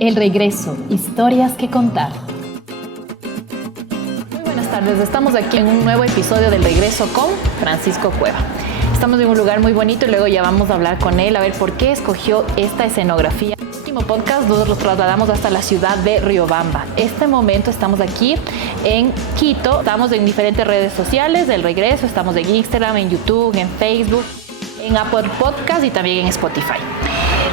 El regreso, historias que contar. Muy buenas tardes, estamos aquí en un nuevo episodio del Regreso con Francisco Cueva. Estamos en un lugar muy bonito y luego ya vamos a hablar con él a ver por qué escogió esta escenografía. En el último podcast nosotros nos trasladamos hasta la ciudad de Riobamba. Este momento estamos aquí en Quito, estamos en diferentes redes sociales del Regreso, estamos en Instagram, en YouTube, en Facebook, en Apple Podcast y también en Spotify.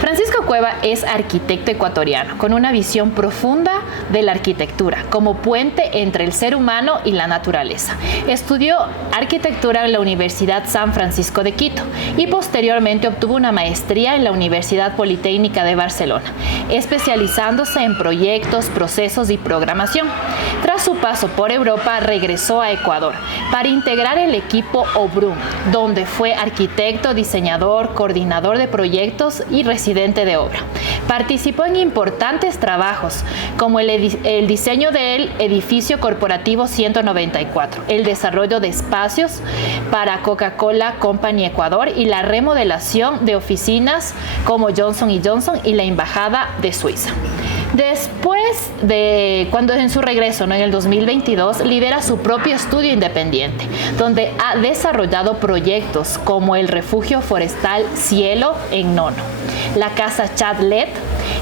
Francisco Cueva es arquitecto ecuatoriano con una visión profunda de la arquitectura como puente entre el ser humano y la naturaleza. Estudió arquitectura en la Universidad San Francisco de Quito y posteriormente obtuvo una maestría en la Universidad Politécnica de Barcelona, especializándose en proyectos, procesos y programación. Tras su paso por Europa, regresó a Ecuador para integrar el equipo Obrun, donde fue arquitecto, diseñador, coordinador de proyectos y residente de obra. Participó en importantes trabajos como el diseño del edificio corporativo 194, el desarrollo de espacios para Coca-Cola Company Ecuador y la remodelación de oficinas como Johnson & Johnson y la Embajada de Suiza. Después de cuando en su regreso, en el 2022, lidera su propio estudio independiente, donde ha desarrollado proyectos como el refugio forestal Cielo en Nono, la casa Chatlet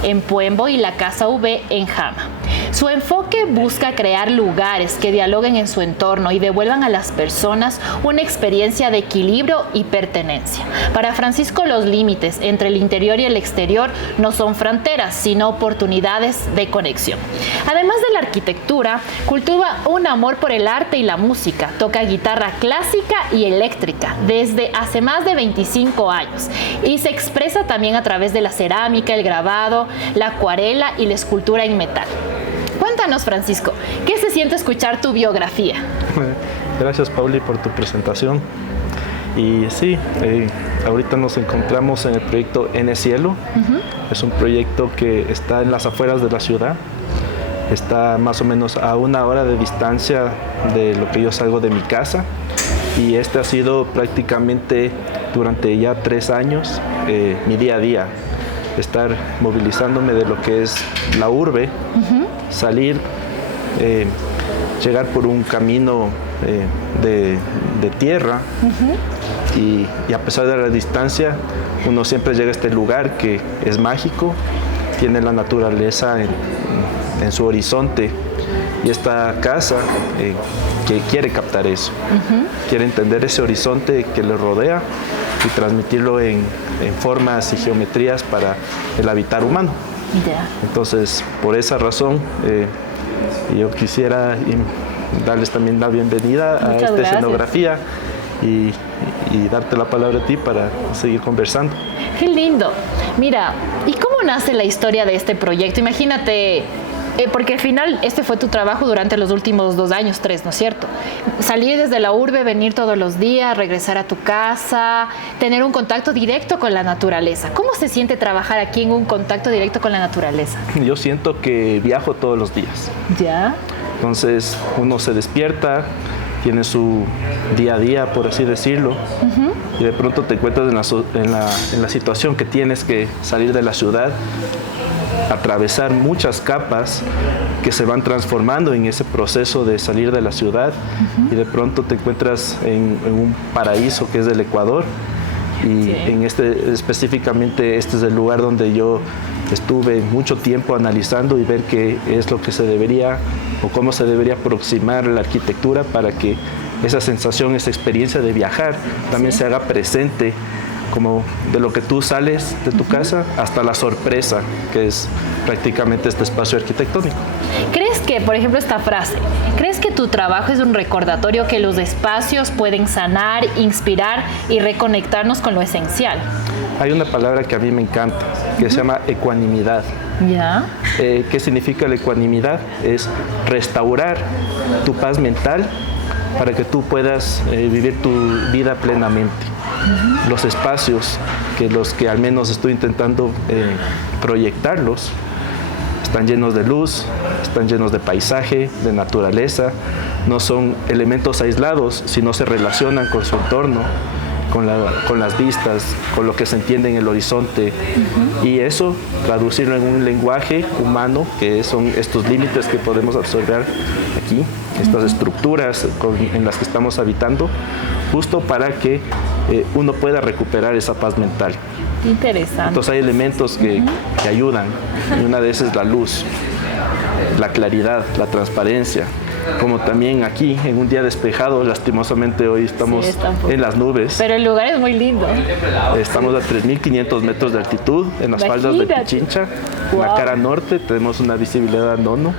en Puembo y la casa V en Jama. Su enfoque busca crear lugares que dialoguen en su entorno y devuelvan a las personas una experiencia de equilibrio y pertenencia. Para Francisco, los límites entre el interior y el exterior no son fronteras, sino oportunidades de conexión. Además de la arquitectura, cultiva un amor por el arte y la música. Toca guitarra clásica y eléctrica desde hace más de 25 años y se expresa también a través de la cerámica, el grabado, la acuarela y la escultura en metal. Cuéntanos, Francisco, ¿qué se siente escuchar tu biografía? Gracias, Pauli, por tu presentación. Y sí, ahorita nos encontramos en el proyecto N Cielo. Es un proyecto que está en las afueras de la ciudad. Está más o menos a 1 hora de distancia de lo que yo salgo de mi casa. Y este ha sido prácticamente durante ya 3 años mi día a día. Estar movilizándome de lo que es la urbe, salir, llegar por un camino de tierra y a pesar de la distancia, uno siempre llega a este lugar que es mágico, tiene la naturaleza en su horizonte y esta casa que quiere captar eso, quiere entender ese horizonte que le rodea y transmitirlo en formas y geometrías para el habitar humano. Entonces, por esa razón, yo quisiera darles también la bienvenida a esta escenografía y darte la palabra a ti para seguir conversando. ¡Qué lindo! Mira, ¿y cómo nace la historia de este proyecto? Imagínate, porque al final este fue tu trabajo durante los últimos 2 años, 3, ¿no es cierto? Salir desde la urbe, venir todos los días, regresar a tu casa, tener un contacto directo con la naturaleza. ¿Cómo se siente trabajar aquí en un contacto directo con la naturaleza? Yo siento que viajo todos los días. ¿Ya? Entonces uno se despierta, tiene su día a día, por así decirlo, y de pronto te encuentras en la situación que tienes que salir de la ciudad, atravesar muchas capas que se van transformando en ese proceso de salir de la ciudad y de pronto te encuentras en un paraíso que es el Ecuador y específicamente este es el lugar donde yo estuve mucho tiempo analizando y ver qué es lo que se debería o cómo se debería aproximar la arquitectura para que esa sensación, esa experiencia de viajar también se haga presente, como de lo que tú sales de tu casa hasta la sorpresa que es prácticamente este espacio arquitectónico. ¿Crees que, por ejemplo, esta frase, crees que tu trabajo es un recordatorio que los espacios pueden sanar, inspirar y reconectarnos con lo esencial? Hay una palabra que a mí me encanta, que se llama ecuanimidad. ¿Ya? ¿Qué significa la ecuanimidad? Es restaurar tu paz mental para que tú puedas vivir tu vida plenamente. Los espacios, los que al menos estoy intentando proyectarlos, están llenos de luz, están llenos de paisaje, de naturaleza, no son elementos aislados, sino se relacionan con su entorno, con las vistas, con lo que se entiende en el horizonte. Y eso, traducirlo en un lenguaje humano, que son estos límites que podemos absorber aquí, estas estructuras en las que estamos habitando, justo para que uno pueda recuperar esa paz mental. Interesante. Entonces hay elementos que ayudan, y una de esas es la luz, la claridad, la transparencia. Como también aquí, en un día despejado, lastimosamente hoy estamos en las nubes. Pero el lugar es muy lindo. Estamos a 3.500 metros de altitud, en las faldas de Pichincha. En la cara norte tenemos una visibilidad nono.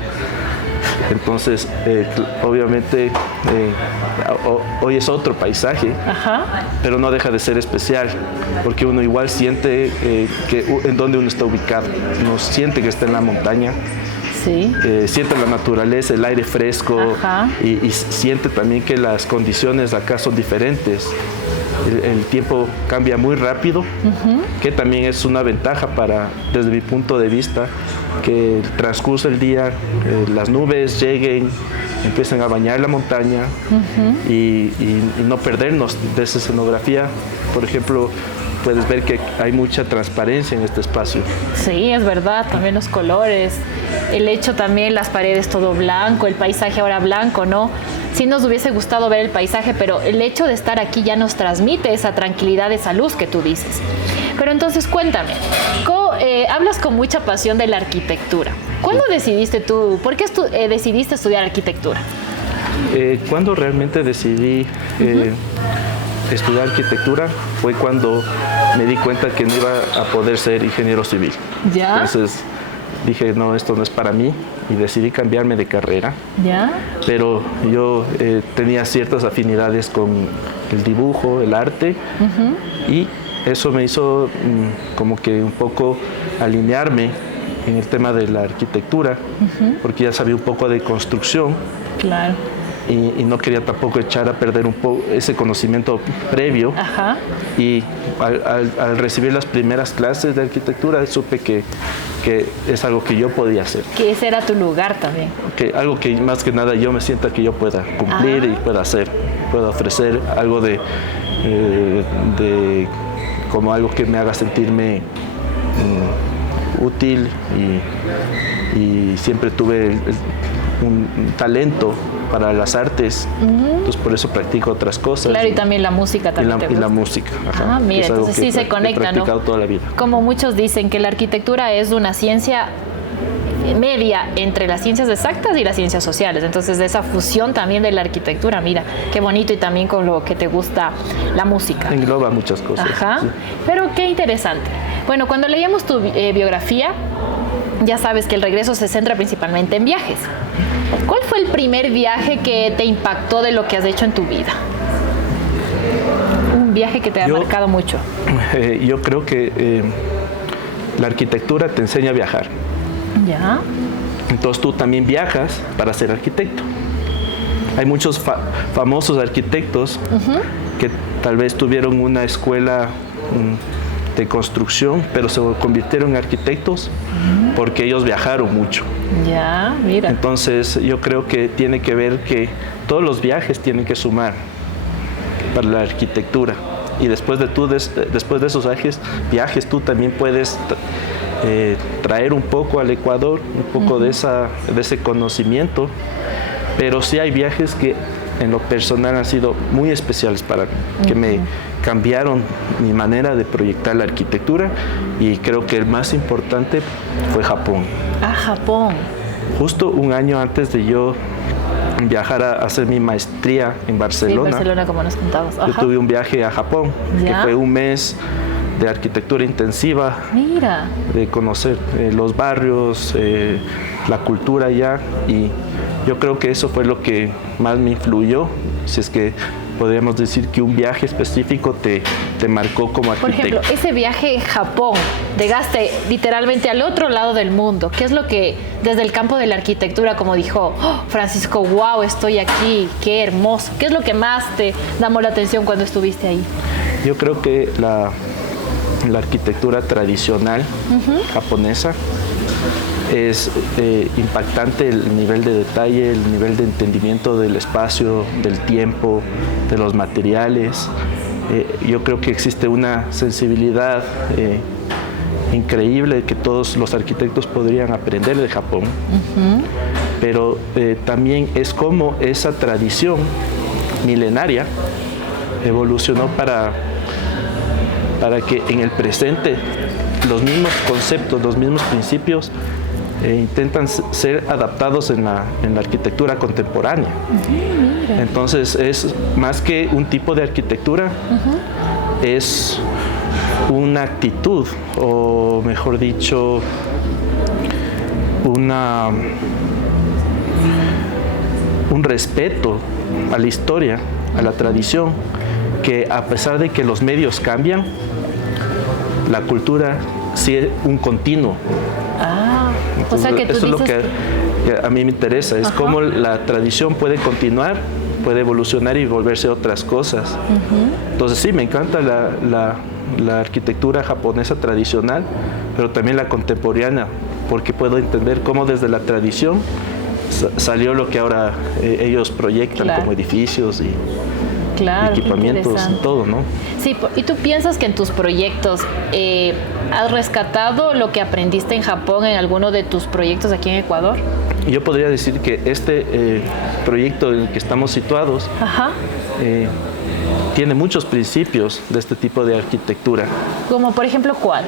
Entonces, obviamente, hoy es otro paisaje, pero no deja de ser especial, porque uno igual siente en dónde uno está ubicado. Uno siente que está en la montaña. Sí. Siente la naturaleza, el aire fresco y siente también que las condiciones acá son diferentes. El tiempo cambia muy rápido, que también es una ventaja desde mi punto de vista, que el transcurso del día, las nubes lleguen, empiezan a bañar la montaña y no perdernos de esa escenografía. Por ejemplo, puedes ver que hay mucha transparencia en este espacio. Sí, es verdad, también los colores, el hecho también, las paredes todo blanco, el paisaje ahora blanco, ¿no? Sí nos hubiese gustado ver el paisaje, pero el hecho de estar aquí ya nos transmite esa tranquilidad, esa luz que tú dices. Pero entonces cuéntame, hablas con mucha pasión de la arquitectura. ¿Cuándo decidiste tú, por qué decidiste estudiar arquitectura? Cuando realmente decidí estudiar arquitectura fue cuando me di cuenta que no iba a poder ser ingeniero civil. ¿Ya? Entonces dije, no, esto no es para mí, y decidí cambiarme de carrera. ¿Ya? Pero yo tenía ciertas afinidades con el dibujo, el arte, y eso me hizo como que un poco alinearme en el tema de la arquitectura, porque ya sabía un poco de construcción. Claro. Y no quería tampoco echar a perder un poco ese conocimiento previo. Y al recibir las primeras clases de arquitectura supe que es algo que yo podía hacer. Que ese era tu lugar también. Algo que más que nada yo me sienta que yo pueda cumplir y pueda hacer, pueda ofrecer algo de como algo que me haga sentirme útil, y siempre tuve un talento para las artes, entonces por eso practico otras cosas. Claro, y también la música también te gusta. Y la música, mira, entonces sí se conecta, ¿no? He practicado toda la vida. Como muchos dicen que la arquitectura es una ciencia media entre las ciencias exactas y las ciencias sociales, entonces de esa fusión también de la arquitectura, mira, qué bonito, y también con lo que te gusta la música. Engloba muchas cosas. Sí. Pero qué interesante. Bueno, cuando leíamos tu biografía, ya sabes que el regreso se centra principalmente en viajes. ¿Cuál fue el primer viaje que te impactó de lo que has hecho en tu vida? Un viaje que te ha marcado mucho. Yo creo que la arquitectura te enseña a viajar. Ya. Entonces tú también viajas para ser arquitecto. Hay muchos famosos arquitectos que tal vez tuvieron una escuela de construcción, pero se convirtieron en arquitectos porque ellos viajaron mucho. Ya, mira. Entonces yo creo que tiene que ver que todos los viajes tienen que sumar para la arquitectura, y después de esos viajes tú también puedes traer un poco al Ecuador, un poco de ese conocimiento, pero sí hay viajes que en lo personal han sido muy especiales para mí, que me cambiaron mi manera de proyectar la arquitectura, y creo que el más importante fue Japón. Japón. Justo un año antes de yo viajar a hacer mi maestría en Barcelona. Sí, Barcelona, como nos contabas. Yo tuve un viaje a Japón, que fue un mes de arquitectura intensiva. Mira. De conocer los barrios, la cultura allá, y yo creo que eso fue lo que más me influyó, si es que podríamos decir que un viaje específico te marcó como arquitecto. Por ejemplo, ese viaje a Japón, llegaste literalmente al otro lado del mundo. ¿Qué es lo que, desde el campo de la arquitectura, como dijo Francisco, wow, estoy aquí, qué hermoso? ¿Qué es lo que más te llamó la atención cuando estuviste ahí? Yo creo que la arquitectura tradicional japonesa es impactante, el nivel de detalle, el nivel de entendimiento del espacio, del tiempo, de los materiales, Yo creo que existe una sensibilidad increíble que todos los arquitectos podrían aprender de Japón, pero también es como esa tradición milenaria evolucionó para que en el presente los mismos conceptos, los mismos principios intentan ser adaptados en la arquitectura contemporánea. Entonces es más que un tipo de arquitectura, es una actitud, o mejor dicho, un respeto a la historia, a la tradición, que a pesar de que los medios cambian, la cultura sí es un continuo. O sea que tú eso dices... es lo que a mí me interesa, es cómo la tradición puede continuar, puede evolucionar y volverse otras cosas. Entonces sí, me encanta la arquitectura japonesa tradicional, pero también la contemporánea, porque puedo entender cómo desde la tradición salió lo que ahora ellos proyectan como edificios y equipamientos y todo, ¿no? Sí, ¿y tú piensas que en tus proyectos has rescatado lo que aprendiste en Japón en alguno de tus proyectos aquí en Ecuador? Yo podría decir que este proyecto en el que estamos situados tiene muchos principios de este tipo de arquitectura. Como por ejemplo, ¿cuál?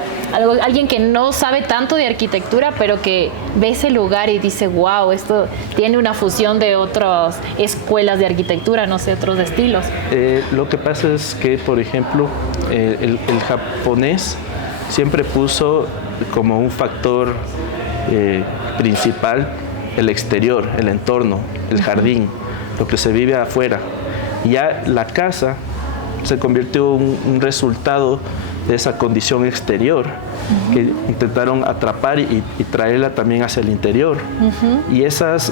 Alguien que no sabe tanto de arquitectura, pero que ve ese lugar y dice, wow, esto tiene una fusión de otras escuelas de arquitectura, no sé, otros estilos. Lo que pasa es que, por ejemplo, el japonés siempre puso como un factor principal el exterior, el entorno, el jardín, lo que se vive afuera. Ya la casa se convirtió en un resultado de esa condición exterior que intentaron atrapar y traerla también hacia el interior. Y esos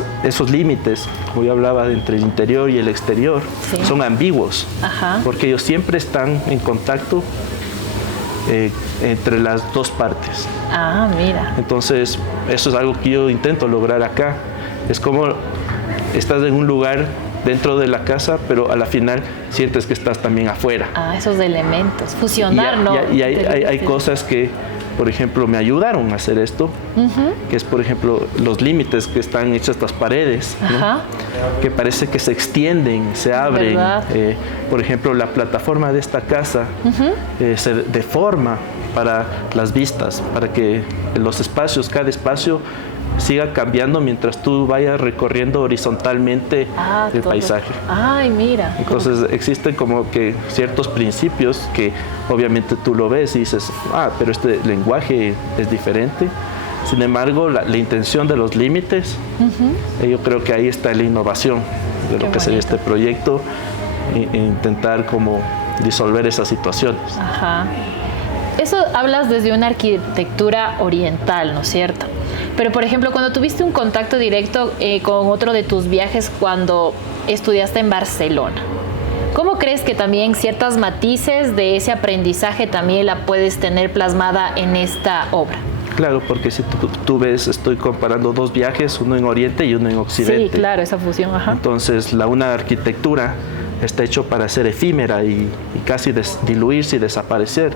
límites, como yo hablaba, entre el interior y el exterior, son ambiguos, porque ellos siempre están en contacto entre las dos partes. Mira. Entonces, eso es algo que yo intento lograr acá. Es como estás en un lugar dentro de la casa, pero a la final sientes que estás también afuera. Esos elementos, fusionar, ¿no? Y hay cosas que, por ejemplo, me ayudaron a hacer esto, que es, por ejemplo, los límites que están hechas estas paredes, ¿no? Que parece que se extienden, se abren. Por ejemplo, la plataforma de esta casa se deforma para las vistas, para que los espacios, cada espacio siga cambiando mientras tú vayas recorriendo horizontalmente el paisaje. Mira. Entonces existen como que ciertos principios que obviamente tú lo ves y dices, pero este lenguaje es diferente. Sin embargo, la intención de los límites, yo creo que ahí está la innovación de lo que sería este proyecto, e intentar como disolver esas situaciones. Eso hablas desde una arquitectura oriental, ¿no es cierto? Pero, por ejemplo, cuando tuviste un contacto directo con otro de tus viajes cuando estudiaste en Barcelona, ¿cómo crees que también ciertas matices de ese aprendizaje también la puedes tener plasmada en esta obra? Claro, porque si tú ves, estoy comparando dos viajes, uno en Oriente y uno en Occidente. Sí, claro, esa fusión. Entonces, una arquitectura está hecho para ser efímera y casi diluirse y desaparecer,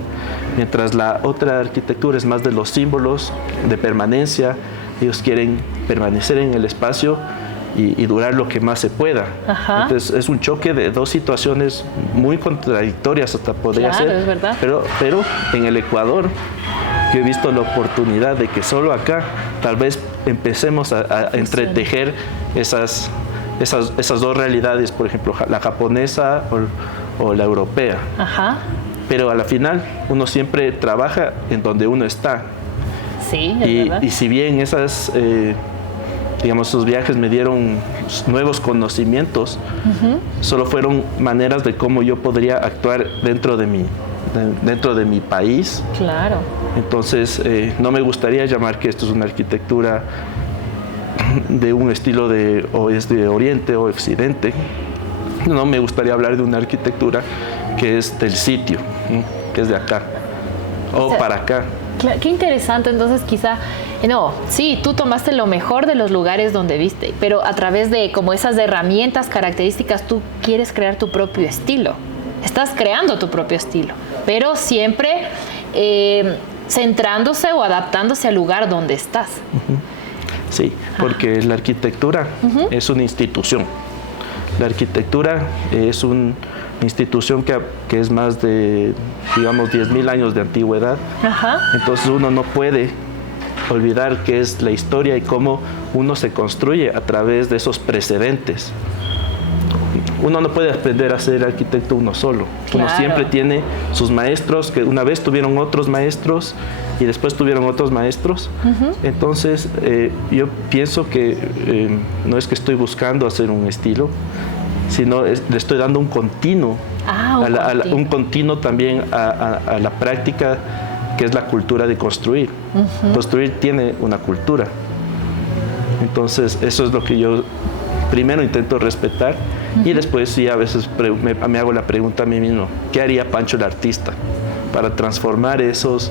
mientras la otra arquitectura es más de los símbolos de permanencia. Ellos quieren permanecer en el espacio y durar lo que más se pueda. Entonces es un choque de dos situaciones muy contradictorias, hasta podría ser. Es verdad. Pero en el Ecuador yo he visto la oportunidad de que solo acá tal vez empecemos a entretejer esas dos realidades, por ejemplo, la japonesa o la europea. Pero a la final uno siempre trabaja en donde uno está. Sí, es verdad. Y si bien esos viajes me dieron nuevos conocimientos, solo fueron maneras de cómo yo podría actuar dentro de mi país. Claro. Entonces, no me gustaría llamar que esto es una arquitectura de un estilo o es de Oriente o Occidente. No me gustaría hablar de una arquitectura que es del sitio, ¿no? Que es de acá o para acá. Qué interesante. Entonces quizá, sí, tú tomaste lo mejor de los lugares donde viste, pero a través de como esas herramientas, características, tú quieres crear tu propio estilo. estás creando tu propio estilo, pero siempre centrándose o adaptándose al lugar donde estás. Sí, porque la arquitectura es una institución. La arquitectura es una institución que es más de, digamos, 10.000 años de antigüedad. Entonces uno no puede olvidar qué es la historia y cómo uno se construye a través de esos precedentes. Uno no puede aprender a ser arquitecto uno solo. Claro. Uno siempre tiene sus maestros, que una vez tuvieron otros maestros y después tuvieron otros maestros. Entonces, yo pienso que no es que estoy buscando hacer un estilo, sino le estoy dando un continuo, un continuo también a la práctica que es la cultura de construir. Construir tiene una cultura. Entonces, eso es lo que yo primero intento respetar y después sí a veces me hago la pregunta a mí mismo, ¿qué haría Pancho el artista para transformar esos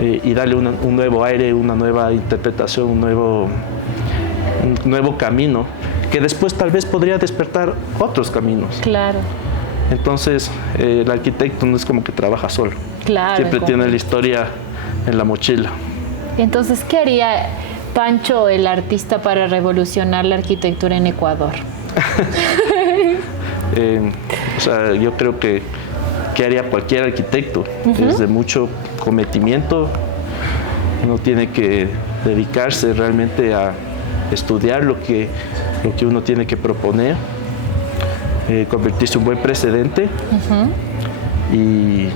y darle un nuevo aire, una nueva interpretación, un nuevo camino que después tal vez podría despertar otros caminos? Claro. Entonces, el arquitecto no es como que trabaja solo. Claro. Siempre tiene la historia en la mochila. Entonces, ¿qué haría Pancho el artista para revolucionar la arquitectura en Ecuador? O sea, yo creo que haría cualquier arquitecto. Es de mucho cometimiento. Uno tiene que dedicarse realmente a estudiar lo que uno tiene que proponer, convertirse en un buen precedente. Y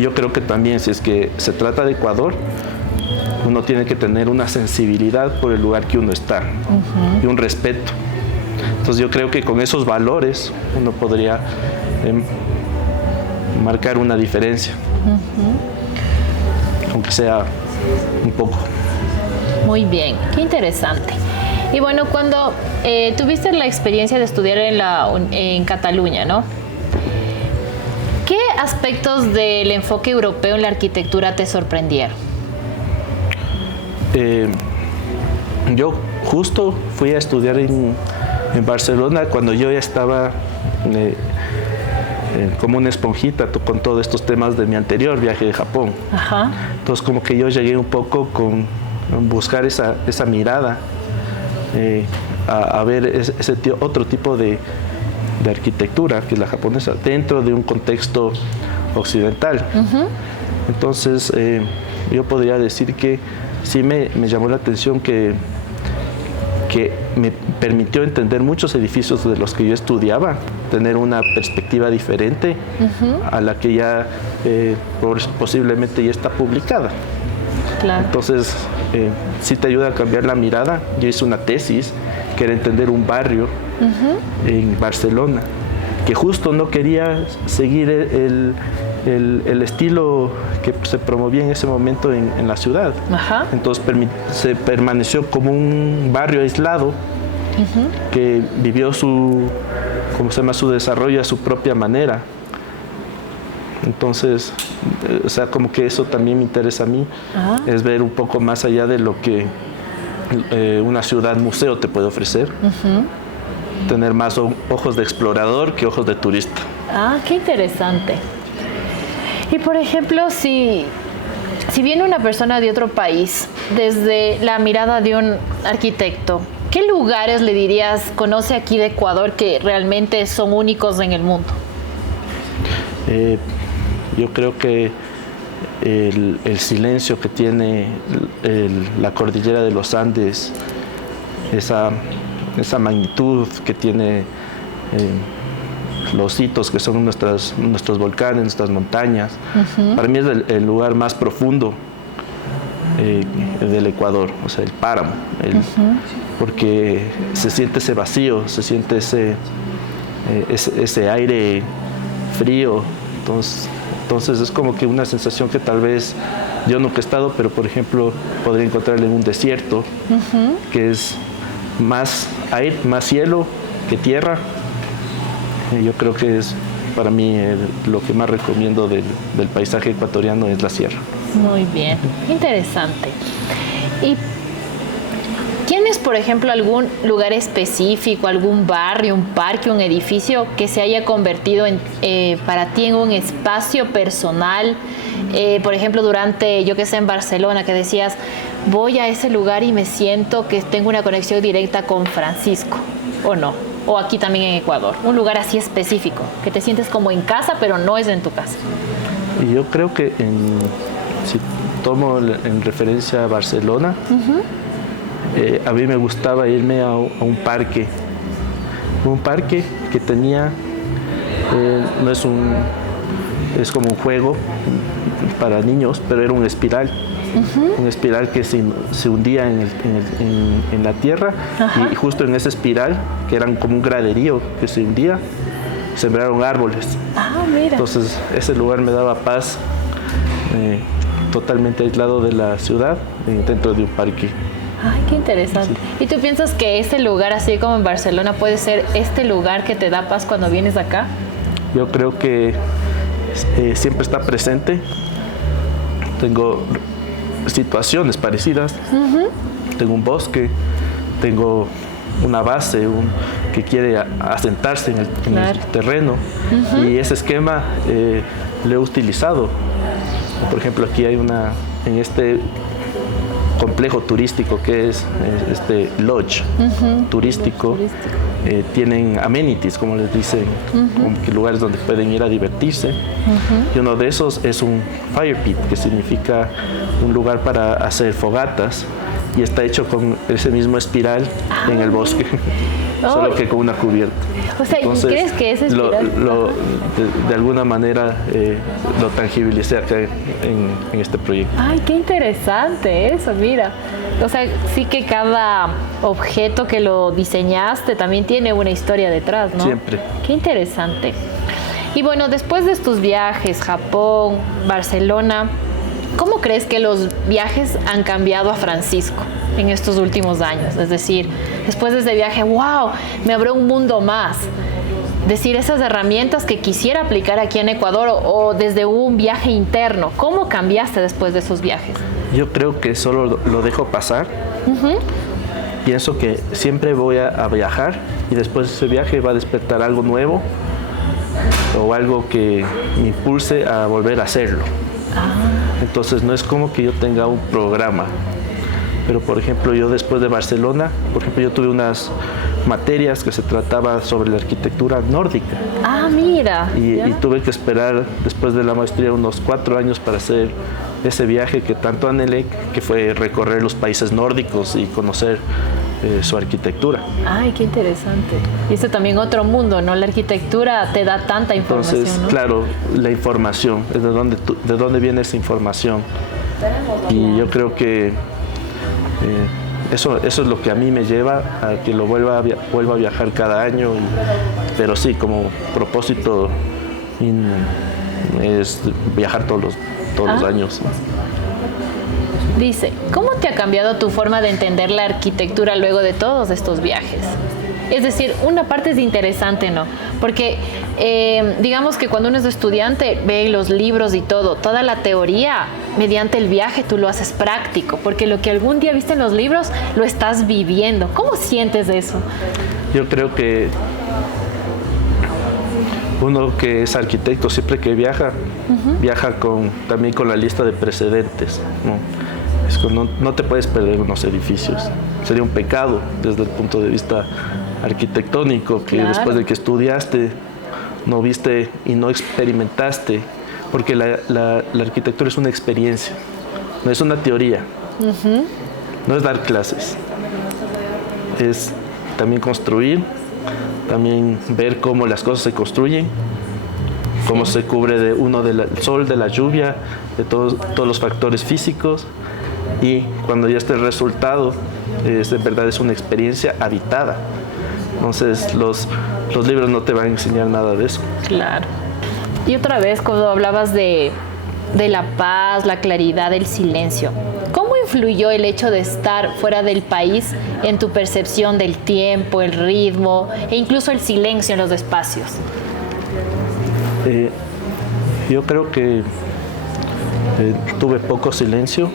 yo creo que también, si es que se trata de Ecuador, uno tiene que tener una sensibilidad por el lugar que uno está y un respeto. Entonces yo creo que con esos valores uno podría marcar una diferencia, aunque sea un poco. Muy bien, qué interesante. Y bueno, cuando tuviste la experiencia de estudiar en Cataluña, ¿no? ¿Qué aspectos del enfoque europeo en la arquitectura te sorprendieron? Yo justo fui a estudiar en Barcelona cuando yo ya estaba como una esponjita con todos estos temas de mi anterior viaje de Japón. Entonces como que yo llegué un poco con buscar esa mirada a ver otro tipo de arquitectura, que es la japonesa, dentro de un contexto occidental. Entonces yo podría decir que sí me llamó la atención que me permitió entender muchos edificios de los que yo estudiaba, tener una perspectiva diferente a la que ya posiblemente ya está publicada. Claro. Entonces, sí te ayuda a cambiar la mirada. Yo hice una tesis que era entender un barrio en Barcelona, que justo no quería seguir el estilo que se promovía en ese momento en la ciudad. Entonces se permaneció como un barrio aislado que vivió su desarrollo a su propia manera. Entonces, o sea, como que eso también me interesa a mí, es ver un poco más allá de lo que una ciudad museo te puede ofrecer. Tener más ojos de explorador que ojos de turista. Qué interesante. Y por ejemplo, si viene una persona de otro país, desde la mirada de un arquitecto, ¿qué lugares le dirías conoce aquí de Ecuador que realmente son únicos en el mundo? Yo creo que el silencio que tiene la cordillera de los Andes, esa magnitud que tiene los hitos que son nuestros volcanes, nuestras montañas. Para mí es el lugar más profundo del Ecuador, o sea, el páramo, porque se siente ese vacío, se siente ese aire frío. Entonces es como que una sensación que tal vez yo nunca he estado, pero por ejemplo podría encontrarle en un desierto, que es más aire, más cielo que tierra. Yo creo que es para mí lo que más recomiendo del paisaje ecuatoriano es la sierra. Muy bien, interesante. Y ¿Tienes, por ejemplo, algún lugar específico, algún barrio, un parque, un edificio que se haya convertido para ti en un espacio personal? Por ejemplo, durante, yo que sé, en Barcelona, que decías, voy a ese lugar y me siento que tengo una conexión directa con Francisco, ¿o no? O aquí también en Ecuador, un lugar así específico, que te sientes como en casa, pero no es en tu casa. Y yo creo que si tomo en referencia a Barcelona, a mí me gustaba irme a un parque que tenía, es como un juego para niños, pero era un espiral. Un espiral que se hundía en la tierra. Y justo en ese espiral, que eran como un graderío que se hundía, sembraron árboles. Mira. Entonces ese lugar me daba paz, totalmente aislado de la ciudad, dentro de un parque. Ay, qué interesante. Sí. ¿Y tú piensas que ese lugar, así como en Barcelona, puede ser este lugar que te da paz cuando vienes acá? Yo creo que siempre está presente. Tengo situaciones parecidas. Tengo un bosque, tengo una base que quiere asentarse en el terreno, y ese esquema lo he utilizado. Por ejemplo, aquí hay en este complejo turístico que es este lodge turístico, tienen amenities, como les dicen, como que lugares donde pueden ir a divertirse, y uno de esos es un fire pit, que significa un lugar para hacer fogatas, y está hecho con ese mismo espiral en el bosque, solo que con una cubierta. O sea, entonces, ¿crees que ese espiral? De alguna manera lo tangibilicé acá en este proyecto. Ay, qué interesante eso, mira. O sea, sí que cada objeto que lo diseñaste también tiene una historia detrás, ¿no? Siempre. Qué interesante. Y bueno, después de estos viajes, Japón, Barcelona, ¿cómo crees que los viajes han cambiado a Francisco en estos últimos años? Es decir, después de ese viaje, wow, me abrió un mundo más. Decir, esas herramientas que quisiera aplicar aquí en Ecuador o desde un viaje interno, ¿cómo cambiaste después de esos viajes? Yo creo que solo lo dejo pasar. Pienso que siempre voy a viajar, y después de ese viaje va a despertar algo nuevo o algo que me impulse a volver a hacerlo. Entonces no es como que yo tenga un programa, pero por ejemplo yo después de Barcelona, por ejemplo yo tuve unas materias que se trataba sobre la arquitectura nórdica. Mira. Y tuve que esperar después de la maestría unos 4 años para hacer ese viaje que tanto anhelé, que fue recorrer los países nórdicos y conocer su arquitectura. Ay, qué interesante. Y esto también otro mundo, ¿no? La arquitectura te da tanta información. Entonces, ¿no? claro, la información, es de dónde viene esa información. Y yo creo que eso es lo que a mí me lleva a que lo vuelva a viajar cada año. Pero sí, como propósito es viajar todos los años. Dice, ¿cómo te ha cambiado tu forma de entender la arquitectura luego de todos estos viajes? Es decir, una parte es interesante, ¿no? Porque digamos que cuando uno es estudiante ve los libros y toda la teoría, mediante el viaje tú lo haces práctico, porque lo que algún día viste en los libros lo estás viviendo. ¿Cómo sientes eso? Yo creo que uno que es arquitecto, siempre que viaja, viaja también con la lista de precedentes, ¿no? No te puedes perder unos edificios. Sería un pecado desde el punto de vista arquitectónico que después de que estudiaste no viste y no experimentaste, porque la arquitectura es una experiencia, no es una teoría, no es dar clases, es también construir, también ver cómo las cosas se construyen, cómo se cubre del sol, de la lluvia, de todos los factores físicos. Y cuando ya esté el resultado, de verdad es una experiencia habitada. Entonces los libros no te van a enseñar nada de eso. Claro. Y otra vez, cuando hablabas de la paz, la claridad, el silencio, ¿cómo influyó el hecho de estar fuera del país en tu percepción del tiempo, el ritmo e incluso el silencio en los espacios? Yo creo que tuve poco silencio,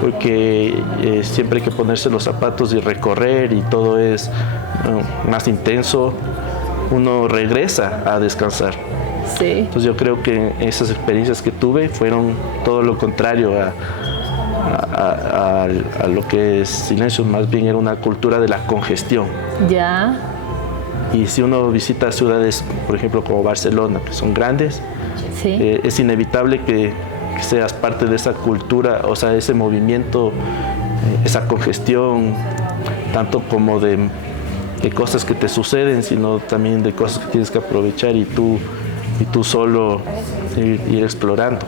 porque siempre hay que ponerse los zapatos y recorrer y todo es más intenso. Uno regresa a descansar. Sí. Entonces yo creo que esas experiencias que tuve fueron todo lo contrario a lo que es silencio, más bien era una cultura de la congestión. Ya. Y si uno visita ciudades, por ejemplo, como Barcelona, que son grandes, Sí. es inevitable que seas parte de esa cultura, o sea, ese movimiento, esa congestión, tanto como de cosas que te suceden, sino también de cosas que tienes que aprovechar y tú solo ir explorando.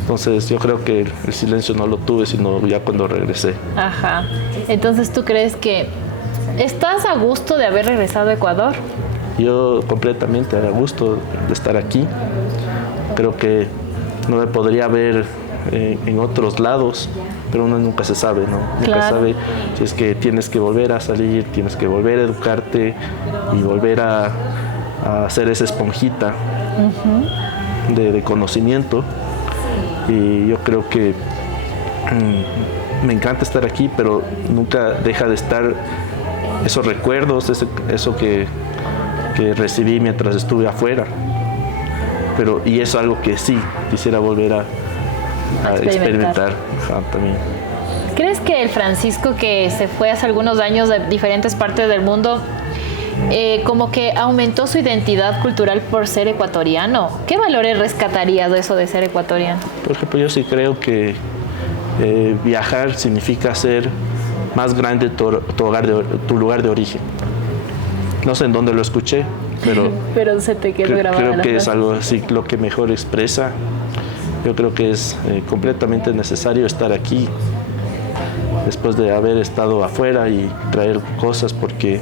Entonces yo creo que el silencio no lo tuve, sino ya cuando regresé. Ajá. Entonces, ¿tú crees que estás a gusto de haber regresado a Ecuador? Yo completamente a gusto de estar aquí. Creo que no me podría ver en otros lados, pero uno nunca se sabe, ¿no? Nunca Claro. sabe si es que tienes que volver a salir, tienes que volver a educarte y volver a hacer esa esponjita de conocimiento. Y yo creo que me encanta estar aquí, pero nunca deja de estar esos recuerdos, eso que recibí mientras estuve afuera. Y eso es algo que sí quisiera volver a experimentar. Ajá, también. ¿Crees que el Francisco que se fue hace algunos años de diferentes partes del mundo como que aumentó su identidad cultural por ser ecuatoriano? ¿Qué valores rescatarías de eso de ser ecuatoriano? Por ejemplo, yo sí creo que viajar significa ser más grande tu lugar de origen. No sé en dónde lo escuché, pero se te quedó grabada creo la que es frase. algo así lo que mejor expresa. Yo creo que es completamente necesario estar aquí después de haber estado afuera y traer cosas, porque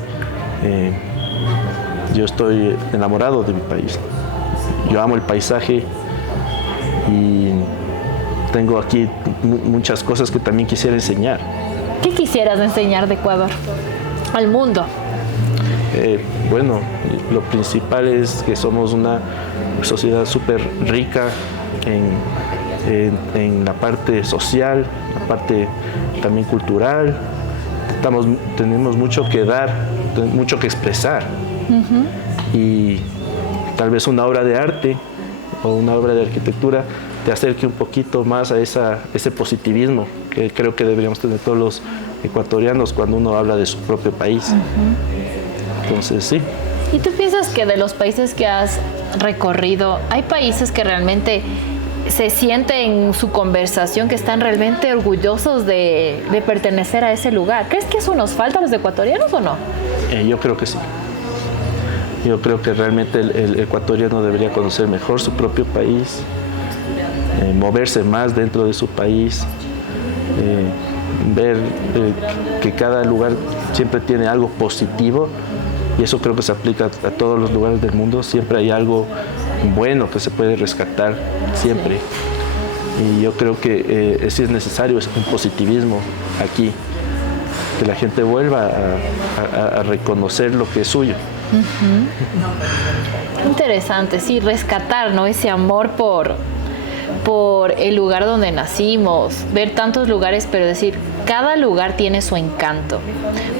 yo estoy enamorado de mi país. Yo amo el paisaje y tengo aquí muchas cosas que también quisiera enseñar. ¿Qué quisieras enseñar de Ecuador al mundo? Bueno, lo principal es que somos una sociedad súper rica en la parte social, la parte también cultural. Tenemos mucho que dar, mucho que expresar. Y tal vez una obra de arte o una obra de arquitectura te acerque un poquito más a ese positivismo que creo que deberíamos tener todos los ecuatorianos cuando uno habla de su propio país. Entonces, sí. ¿Y tú piensas que de los países que has recorrido, hay países que realmente se sienten en su conversación que están realmente orgullosos de pertenecer a ese lugar? ¿Crees que eso nos falta a los ecuatorianos o no? Yo creo que sí. Yo creo que realmente el ecuatoriano debería conocer mejor su propio país, moverse más dentro de su país, ver que cada lugar siempre tiene algo positivo, y eso creo que se aplica a todos los lugares del mundo. Siempre hay algo bueno que se puede rescatar, siempre. Y yo creo que sí es necesario un positivismo aquí, que la gente vuelva a reconocer lo que es suyo. Interesante, sí, rescatar, ¿no? Ese amor por el lugar donde nacimos, ver tantos lugares, pero decir, cada lugar tiene su encanto.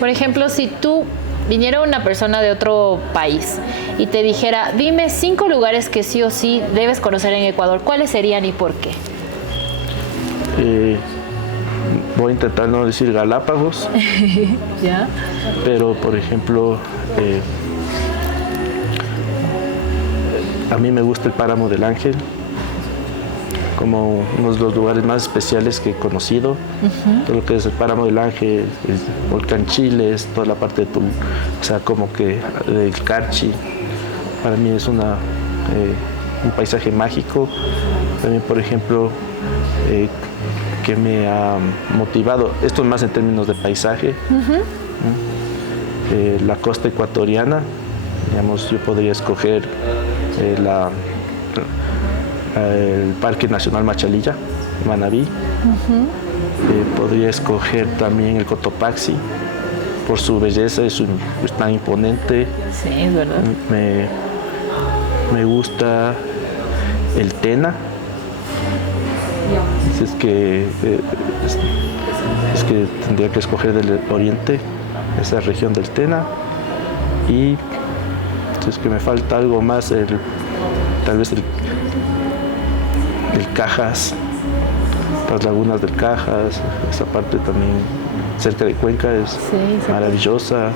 Por ejemplo, si tú viniera una persona de otro país y te dijera, dime 5 lugares que sí o sí debes conocer en Ecuador, ¿cuáles serían y por qué? Voy a intentar no decir Galápagos, ¿Ya? pero por ejemplo, a mí me gusta el Páramo del Ángel, como uno de los lugares más especiales que he conocido. Todo lo que es el Páramo del Ángel, el volcán Chiles, toda la parte de o sea, como que del Carchi, para mí es un paisaje mágico. También, por ejemplo, que me ha motivado, esto más en términos de paisaje, la costa ecuatoriana, digamos, yo podría escoger el Parque Nacional Machalilla, Manabí. Podría escoger también el Cotopaxi, por su belleza y es tan imponente. Sí, es verdad. Me gusta el Tena, Si es que, es que tendría que escoger del oriente, esa región del Tena, y si es que me falta algo más, tal vez el Cajas, las lagunas del Cajas, esa parte también cerca de Cuenca es maravillosa,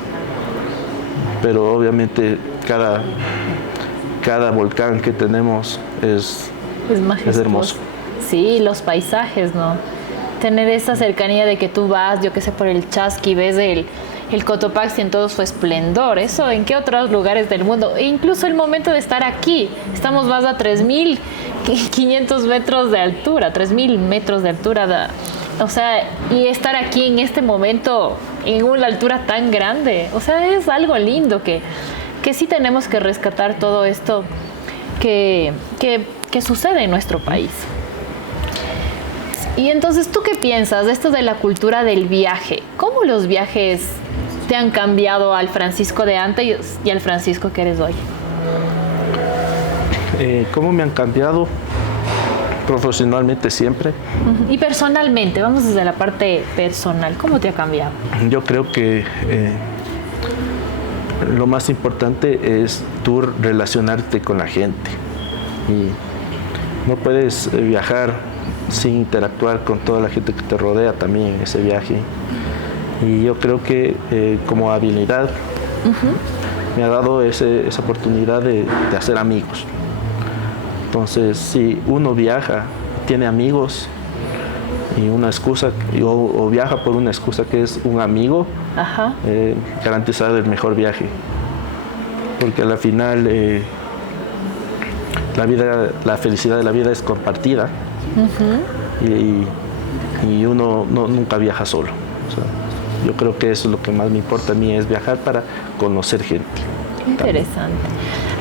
pero obviamente cada volcán que tenemos es hermoso. Sí, los paisajes, ¿no? Tener esa cercanía de que tú vas, yo qué sé, por el Chasqui, ves el Cotopaxi en todo su esplendor. Eso, ¿en qué otros lugares del mundo? E incluso el momento de estar aquí. Estamos más a 3.500 metros de altura, 3.000 metros de altura. O sea, y estar aquí en este momento, en una altura tan grande. O sea, es algo lindo que sí tenemos que rescatar todo esto que sucede en nuestro país. Y entonces, ¿tú qué piensas de esto de la cultura del viaje? ¿Cómo los viajes te han cambiado al Francisco de antes y al Francisco que eres hoy? ¿Cómo me han cambiado? Profesionalmente siempre. Y personalmente, vamos desde la parte personal, ¿cómo te ha cambiado? Yo creo que lo más importante es tú relacionarte con la gente. Y no puedes viajar sin interactuar con toda la gente que te rodea también en ese viaje. Y yo creo que como habilidad me ha dado esa oportunidad de hacer amigos. Entonces, si uno viaja, tiene amigos y una excusa, o viaja por una excusa que es un amigo, garantizar el mejor viaje. Porque a la final la felicidad de la vida es compartida. Y uno nunca viaja solo. O sea, yo creo que eso es lo que más me importa a mí, es viajar para conocer gente. Interesante.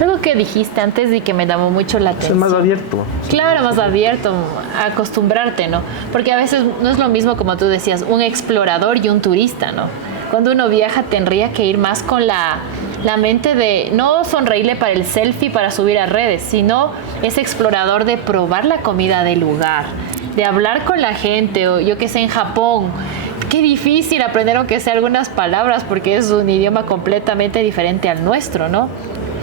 Algo que dijiste antes y que me llamó mucho la atención. Es más abierto. Claro, más abierto, acostumbrarte, ¿no? Porque a veces no es lo mismo, como tú decías, un explorador y un turista, ¿no? Cuando uno viaja tendría que ir más con la mente de no sonreírle para el selfie, para subir a redes, sino ese explorador de probar la comida del lugar, de hablar con la gente, o yo que sé, en Japón. Qué difícil aprender aunque sea algunas palabras porque es un idioma completamente diferente al nuestro, ¿no?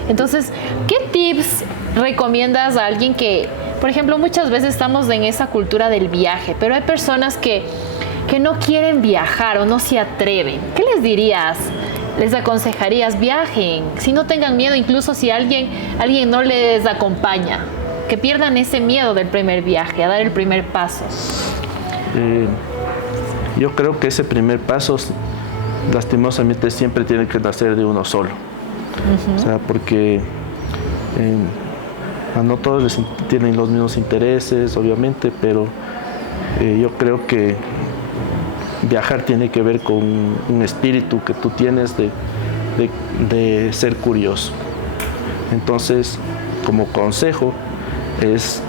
Entonces, ¿qué tips recomiendas a alguien que, por ejemplo, muchas veces estamos en esa cultura del viaje, pero hay personas que no quieren viajar o no se atreven? ¿Qué les dirías? ¿Les aconsejarías? Viajen, si no tengan miedo, incluso si alguien no les acompaña, que pierdan ese miedo del primer viaje, a dar el primer paso. Yo creo que ese primer paso, lastimosamente, siempre tiene que nacer de uno solo. O sea, porque no todos tienen los mismos intereses, obviamente, pero yo creo que viajar tiene que ver con un espíritu que tú tienes de ser curioso. Entonces, como consejo, es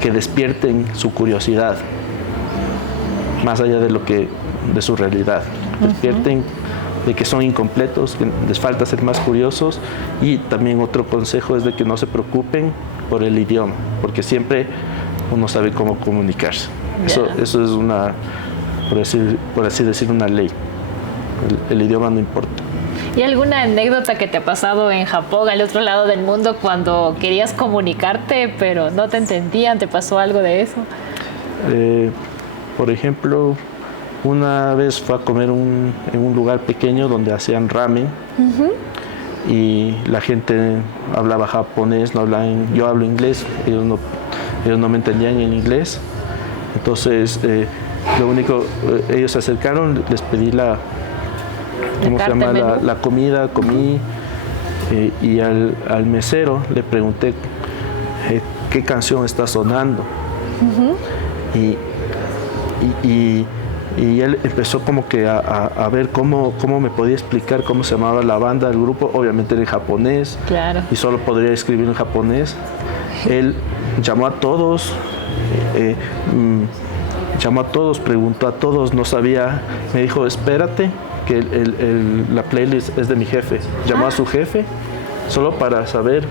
que despierten su curiosidad, más allá de su realidad. Despierten de que son incompletos, que les falta ser más curiosos, y también otro consejo es de que no se preocupen por el idioma, porque siempre uno sabe cómo comunicarse. Eso es una, por así decir, una ley. El idioma no importa. ¿Y alguna anécdota que te ha pasado en Japón, al otro lado del mundo, cuando querías comunicarte pero no te entendían? ¿Te pasó algo de eso? Por ejemplo, una vez fue a comer en un lugar pequeño donde hacían ramen, y la gente hablaba japonés, no hablaban, yo hablo inglés, ellos no me entendían en inglés. Entonces, ellos se acercaron, les pedí la comida, comí, y al mesero le pregunté qué canción está sonando. Y él empezó como que a ver cómo me podía explicar cómo se llamaba la banda, el grupo. Obviamente era en japonés, claro, y solo podría escribir en japonés. Él llamó a todos, preguntó a todos, no sabía, me dijo, espérate, que la playlist es de mi jefe. Llamó a su jefe solo para saber,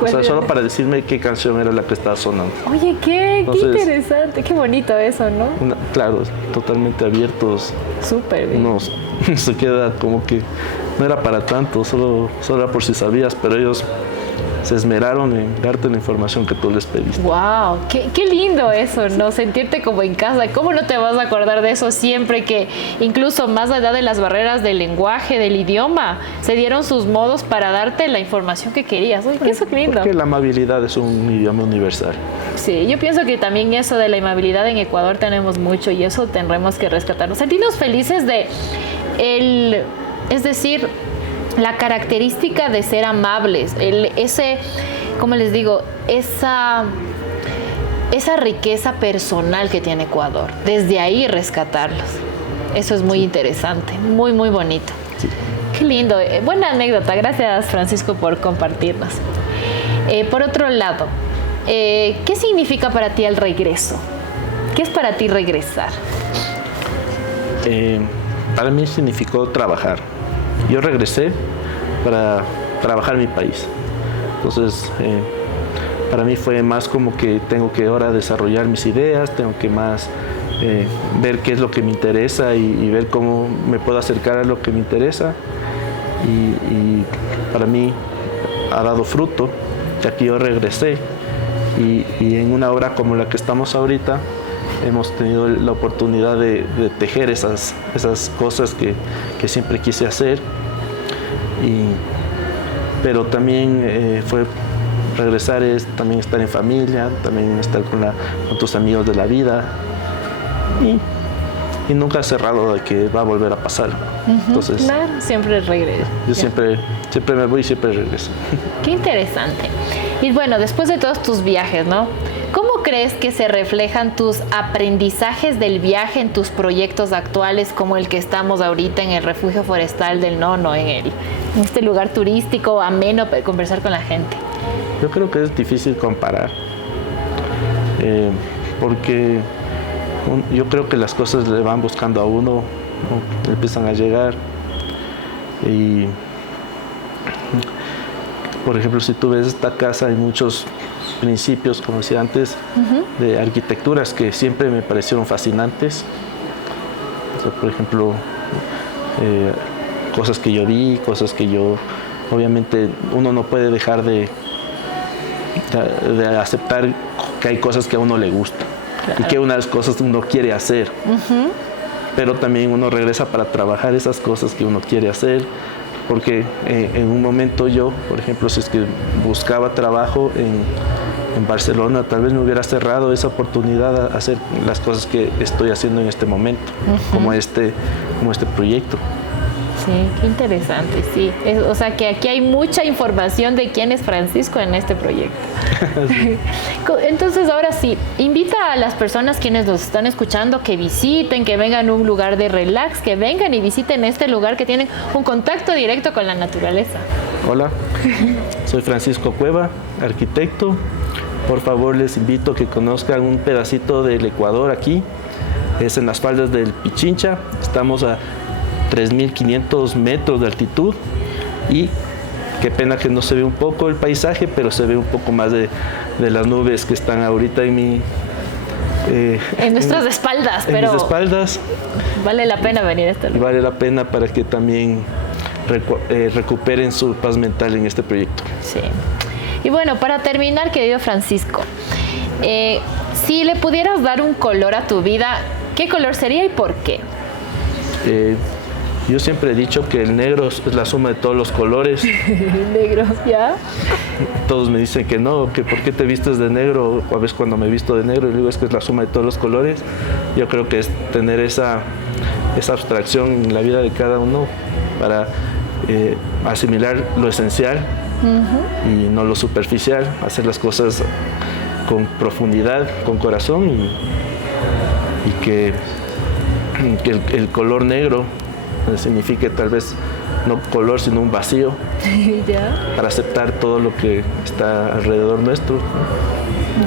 o sea, solo para decirme qué canción era la que estaba sonando. Oye, qué interesante, qué bonito eso, ¿no? Claro, totalmente abiertos. Súper bien. Uno se queda como que no era para tanto, solo era por si sabías, pero ellos se esmeraron en darte la información que tú les pediste. ¡Wow! Qué lindo eso, ¿no? Sentirte como en casa. ¿Cómo no te vas a acordar de eso siempre que, incluso más allá de las barreras del lenguaje, del idioma, se dieron sus modos para darte la información que querías? ¡Uy, qué eso lindo! Porque la amabilidad es un idioma universal. Sí, yo pienso que también eso de la amabilidad en Ecuador tenemos mucho y eso tendremos que rescatarnos. Sentirnos felices es decir, la característica de ser amables, como les digo, esa riqueza personal que tiene Ecuador, desde ahí rescatarlos. Eso es muy interesante, muy, muy bonito. Sí. Qué lindo, buena anécdota, gracias Francisco por compartirnos. Por otro lado, ¿qué significa para ti el regreso? ¿Qué es para ti regresar? Para mí significó trabajar. Yo regresé para trabajar en mi país. Entonces, para mí fue más como que tengo que ahora desarrollar mis ideas, tengo que más ver qué es lo que me interesa y ver cómo me puedo acercar a lo que me interesa. Y para mí ha dado fruto, ya que yo regresé y en una obra como la que estamos ahorita, hemos tenido la oportunidad de tejer esas cosas que siempre quise hacer. Pero también regresar es también estar en familia, también estar con tus amigos de la vida y nunca cerrado de que va a volver a pasar. Entonces, claro, siempre regreso. Yo siempre me voy y siempre regreso. Qué interesante. Y bueno, después de todos tus viajes, ¿no? ¿Cómo crees que se reflejan tus aprendizajes del viaje en tus proyectos actuales, como el que estamos ahorita en el Refugio Forestal del Nono, en este lugar turístico ameno para conversar con la gente? Yo creo que es difícil comparar, porque yo creo que las cosas le van buscando a uno, ¿no? Empiezan a llegar y, por ejemplo, si tú ves esta casa, hay muchos principios, como decía antes, de arquitecturas que siempre me parecieron fascinantes. O sea, por ejemplo, cosas que yo vi, cosas que obviamente uno no puede dejar de aceptar que hay cosas que a uno le gustan, claro, y que unas cosas uno quiere hacer, pero también uno regresa para trabajar esas cosas que uno quiere hacer, porque en un momento yo, por ejemplo, si es que buscaba trabajo en Barcelona, tal vez me hubiera cerrado esa oportunidad a hacer las cosas que estoy haciendo en este momento, como este proyecto. Sí, qué interesante, sí. O sea que aquí hay mucha información de quién es Francisco en este proyecto. Sí. Entonces, ahora sí, invita a las personas quienes nos están escuchando que visiten, que vengan a un lugar de relax, que vengan y visiten este lugar, que tienen un contacto directo con la naturaleza. Hola, soy Francisco Cueva, arquitecto. Por favor, les invito a que conozcan un pedacito del Ecuador aquí. Es en las faldas del Pichincha. Estamos a 3.500 metros de altitud y qué pena que no se ve un poco el paisaje, pero se ve un poco más de las nubes que están ahorita en nuestras espaldas, pero mis espaldas. Vale la pena venir a este lugar. Vale la pena para que también recuperen su paz mental en este proyecto. Sí. Y bueno, para terminar, querido Francisco, si le pudieras dar un color a tu vida, ¿qué color sería y por qué? Yo siempre he dicho que el negro es la suma de todos los colores. ¿Negro, ya? Todos me dicen que no, que por qué te vistes de negro, a veces cuando me visto de negro, y digo es que es la suma de todos los colores. Yo creo que es tener esa abstracción en la vida de cada uno para asimilar lo esencial y no lo superficial, hacer las cosas con profundidad, con corazón y que el color negro signifique tal vez no color sino un vacío. ¿Ya? Para aceptar todo lo que está alrededor nuestro, ¿no?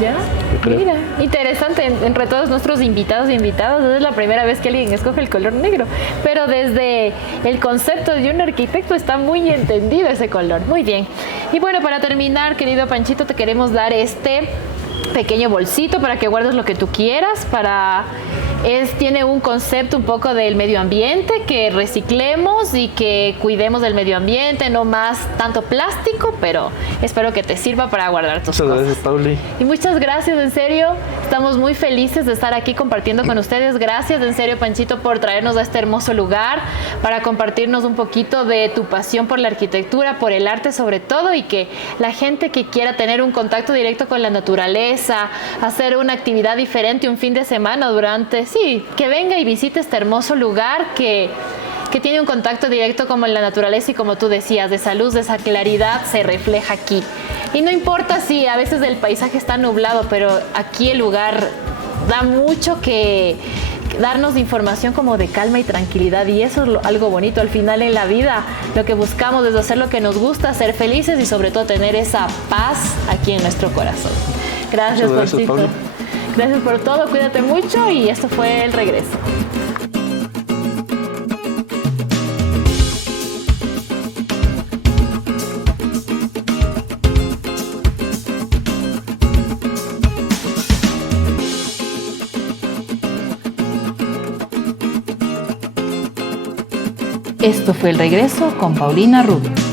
Ya, creo. mira, interesante. Entre todos nuestros invitados y invitadas, es la primera vez que alguien escoge el color negro. Pero desde el concepto de un arquitecto está muy entendido ese color. Muy bien. Y bueno, para terminar, querido Panchito, te queremos dar este pequeño bolsito para que guardes lo que tú quieras. Tiene un concepto un poco del medio ambiente, que reciclemos y que cuidemos del medio ambiente, no más tanto plástico, pero espero que te sirva para guardar tus cosas. Muchas gracias, Pauli. Y muchas gracias, en serio, estamos muy felices de estar aquí compartiendo con ustedes. Gracias, en serio, Panchito, por traernos a este hermoso lugar, para compartirnos un poquito de tu pasión por la arquitectura, por el arte sobre todo, y que la gente que quiera tener un contacto directo con la naturaleza, hacer una actividad diferente un fin de semana que venga y visite este hermoso lugar que tiene un contacto directo como en la naturaleza y, como tú decías, de esa luz, de esa claridad se refleja aquí. Y no importa si a veces el paisaje está nublado, pero aquí el lugar da mucho que darnos información como de calma y tranquilidad, y eso es algo bonito. Al final en la vida lo que buscamos es hacer lo que nos gusta, ser felices y sobre todo tener esa paz aquí en nuestro corazón. Gracias, Panchito. Pablo. Gracias por todo, cuídate mucho, y esto fue El Regreso. Esto fue El Regreso con Paulina Rubio.